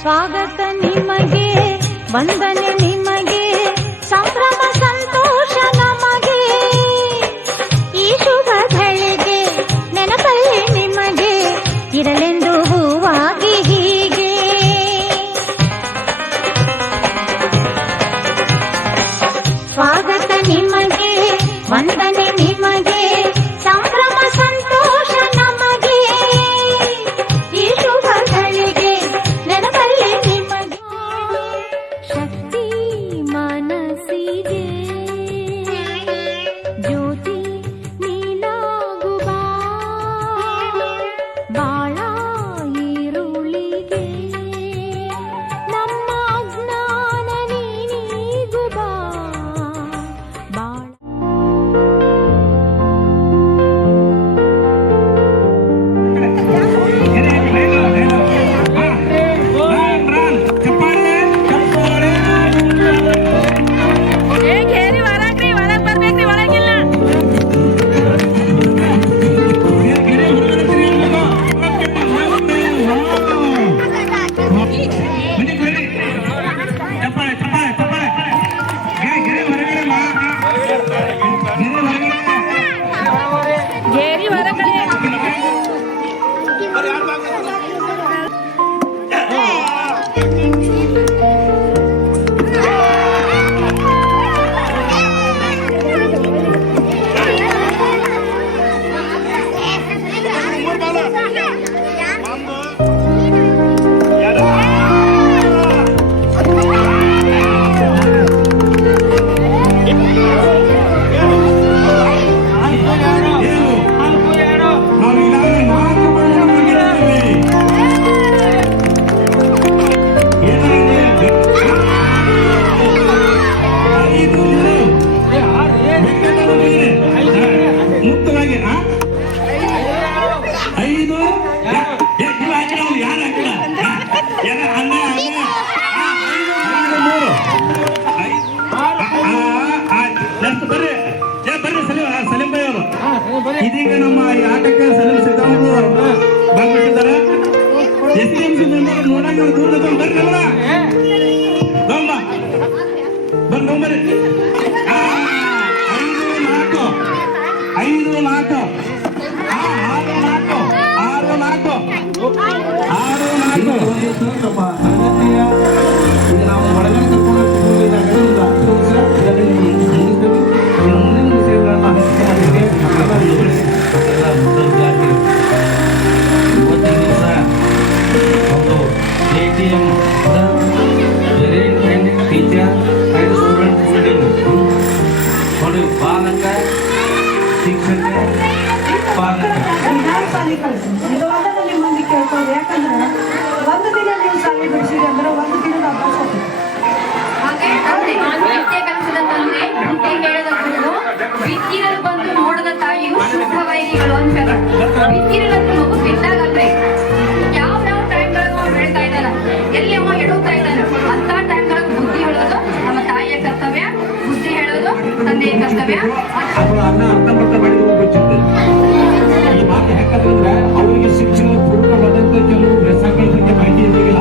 ಸ್ವಾಗತ ನಿಮಗೆ, ವಂದನೆ ನಿಮಗೆ, ಸಂಭ್ರಮ ಸಂತೋಷ ನಮಗೆ. ಈ ಶುಭ ಗಳಿಗೆ ನೆನಪಲ್ಲಿ ನಿಮಗೆ ಇರಲೆಂದು ಹೂವಾಗಿ ಹೀಗೆ. ಸ್ವಾಗತ ನಿಮಗೆ, ವಂದನೆ ನಿಮಗೆ, ಸಂಭ್ರಮ ಸಂತೋಷ ನಮಗೆ. ಈ ಶುಭ ಗಳಿಗೆ ನೆನಪಲ್ಲಿ ನಿಮಗೆ. ಶಕ್ತಿ ಮನಸ್ಸಿಗೆ ಜ್ಯೋತಿ ನೀನಾಗುವ, ಬಾಳ ಈರುಳಿಗೆ ನಮ್ಮ ಅಜ್ಞಾನ ನೀಗುವ. ಬಾಳ ಇದೀಗ ನಮ್ಮ ಈ ಆಟಕ್ಕೆ ಸಲೀಂ ಸಿದ್ದವರು ಬಂದ್ಬಿಟ್ಟಿದ್ದಾರೆ. SDMC ಮೆಂಬರ್ ನೋಡಂಗ ದೂರ ಬರ್ರಿ ಬರ್ರಿ 5-4 ನಮ್ಮ ತರಗತಿಯ ನಾವು ಒಳಗಡೆ ಕರ್ಕೊಂಡು ಮುಂದಿನ ವಿಷಯಗಳನ್ನ ಹಂಚಿಕೊಂಡಿದ್ದೇವೆ. ಇವತ್ತಿನ ದಿವಸ ಒಂದು ATM teacher and student meeting ನೋಡಿ. ಪಾಲಕ, ಶಿಕ್ಷಕ, ಪಾಲಕ ಇದು ಒಂದರಲ್ಲಿ ಮಂದಿ ಕೇಳ್ಕೊಳ್ಳಿ. ಯಾಕಂದ್ರೆ ಒಂದು ದಿನ ನೀವು ಶಾಲೆ ಬಿಡಿಸಿರಿ ಅಂದ್ರೆ ಒಂದು ದಿನದ ಅಭ್ಯಾಸ ಬಿತ್ತಿರಲು ಬಂದು ನೋಡದ ತಾಯಿಯು ಶುದ್ಧ ವೈರಿಗಳು ಅಂತಾರೆ. ಬಿತ್ತಿರಲಂತ ಮಗು ಬಿದ್ದಾಗಂದ್ರೆ ಯಾವ ಟೈಮ್ಗಳು ನಾವು ಬೆಳಿತಾ ಇದ್ದಾನ, ಎಲ್ಲಿ ಅವ ಎಡುತ್ತಾ ಇದ್ದಾನ ಅಂತ ಟೈಮ್ಗಳಿಗೆ ಬುದ್ಧಿ ಹೇಳೋದು ನಮ್ಮ ತಾಯಿಯ ಕರ್ತವ್ಯ, ಬುದ್ಧಿ ಹೇಳೋದು ತಂದೆಯ ಕರ್ತವ್ಯ. ಈ ಮಾತು ಯಾಕಂದ್ರೆ ಅವರಿಗೆ ಶಿಕ್ಷಣ ಪೂರ್ವವಾದಂತ ಕೆಲವು ಬೆಸಗಳ ಬಗ್ಗೆ ಮಾಹಿತಿ ಇರಲಿಲ್ಲ.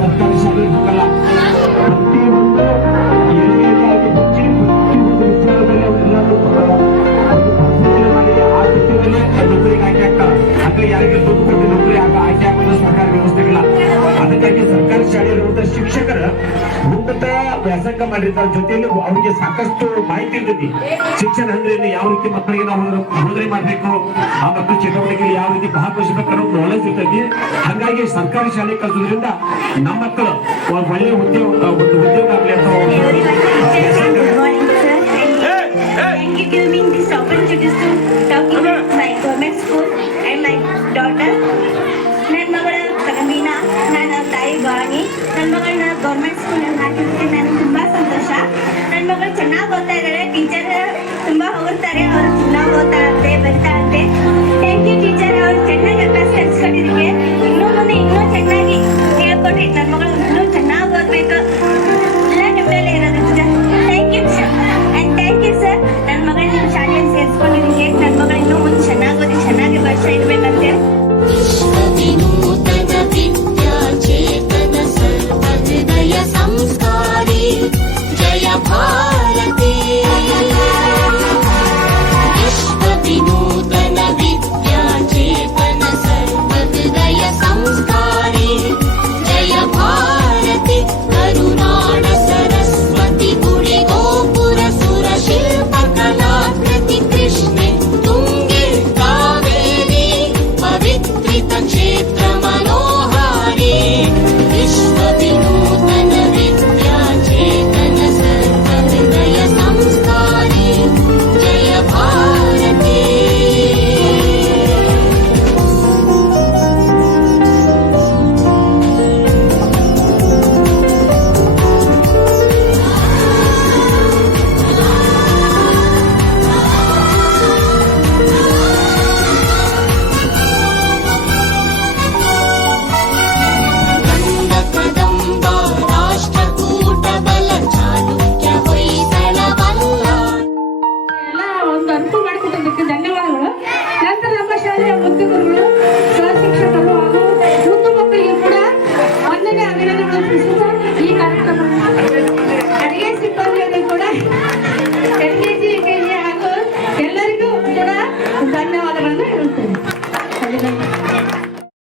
ಸರ್ಕಾರಿ ಶಾಲೆ ಹೋಗಲ್ಲ. ಪ್ರತಿಯೊಂದು ಏರಿಯಾಗಿ ಮುಚ್ಚಿ ಪ್ರತಿಯೊಂದು ವಿಚಾರದಲ್ಲಿ ಅವರೆಲ್ಲರೂ ಮಾಡಿ ಆ ವಿಷಯದಲ್ಲಿ ನೌಕರಿಗೆ ಆಯ್ಕೆ ಆಗ್ತಾರೆ. ಅಂದ್ರೆ ಯಾರಿಗೆ ದುಡ್ಡು ಕೊಟ್ಟು ನೌಕರಿ ಆಯ್ಕೆ ಆಗೋದು ಸರ್ಕಾರಿ ವ್ಯವಸ್ಥೆಗಳ. ಅದಕ್ಕಾಗಿ ಸರ್ಕಾರಿ ಶಾಲೆಯಲ್ಲಿರುವಂತಹ ಶಿಕ್ಷಕರ ಉನ್ನತ ವ್ಯಾಸಂಗ ಮಾಡಿರ್ತಾರೆ. ಜೊತೆಯಲ್ಲಿ ಅವರಿಗೆ ಸಾಕಷ್ಟು ಮಾಹಿತಿ ಇರ್ತೈತಿ. ಶಿಕ್ಷಣ ಅಂದ್ರೆ ಯಾವ ರೀತಿ ಮಕ್ಕಳಿಗೆ ನಾವು ಬೋಧನೆ ಮಾಡ್ಬೇಕು, ಆ ಮಕ್ಕಳ ಚಟುವಟಿಕೆಯಲ್ಲಿ ಯಾವ ರೀತಿ ಭಾಗವಹಿಸಬೇಕು ಅನ್ನೋ ನಾಲೆಜ್ ಇರ್ತೈತಿ. ಹಾಗಾಗಿ ಸರ್ಕಾರಿ ಶಾಲೆ ಕಲಿಸೋದ್ರಿಂದ ನಮ್ಮ ಮಕ್ಕಳು ಒಳ್ಳೆಯ ಉದ್ಯೋಗ ಆಗಲಿ ಅಥವಾ ನನ್ನ ಮಗಳ ಮೀನಾ, ನನ್ನ ತಾಯಿ ವಾಣಿ, ನನ್ನ ಮಗಳನ್ನ ಗೌರ್ಮೆಂಟ್ ಸ್ಕೂಲಲ್ಲಿ ಹಾಕಿದ್ದಕ್ಕೆ ನನಗೆ ತುಂಬಾ ಸಂತೋಷ. ನನ್ನ ಮಗಳು ಚೆನ್ನಾಗಿ ಓದ್ತಾ ಇದ್ದಾರೆ. ಟೀಚರ್ ತುಂಬಾ ಹೊಗಳ್ತಾರೆ, ಅವರು ಚೆನ್ನಾಗಿ ಓದ್ತಾ ಇರುತ್ತೆ, ಬರಿತಾ ಇರುತ್ತೆ. ಥ್ಯಾಂಕ್ ಯು ಟೀಚರ್, ಅವ್ರು ಚೆನ್ನಾಗಿ ಅಭ್ಯಾಸ ಕಲಿಸ್ಕೊಟ್ಟಿದ್ದಕ್ಕೆ. ಇನ್ನೂ ಮುಂದೆ ಇನ್ನೂ ಚೆನ್ನಾಗಿ ಹೇಳ್ಕೊಟ್ರಿ. ನನ್ನ ಮಗಳು ಇನ್ನೂ ಚೆನ್ನಾಗಿ ಓದ್ಬೇಕು, ಎಲ್ಲ ನಿಮ್ಮ ಮೇಲೆ ಇರೋದು teacher. Thank you and thank you sir. ನನ್ನ ಮಗಳು ನಿಮ್ಮ ಶಾಲೆಯಲ್ಲಿ ಸೇರಿಸ್ಕೊಂಡಿದ್ದಕ್ಕೆ. ನನ್ನ ಮಗಳು ಇನ್ನೂ ಮುಂದೆ ಚೆನ್ನಾಗಿ ಓದಿ ಚೆನ್ನಾಗಿ ವರ್ಷ ಇರ್ಬೇಕಂತೆ. ತೀರ್ಥಕ್ಷೇತ್ರಮನ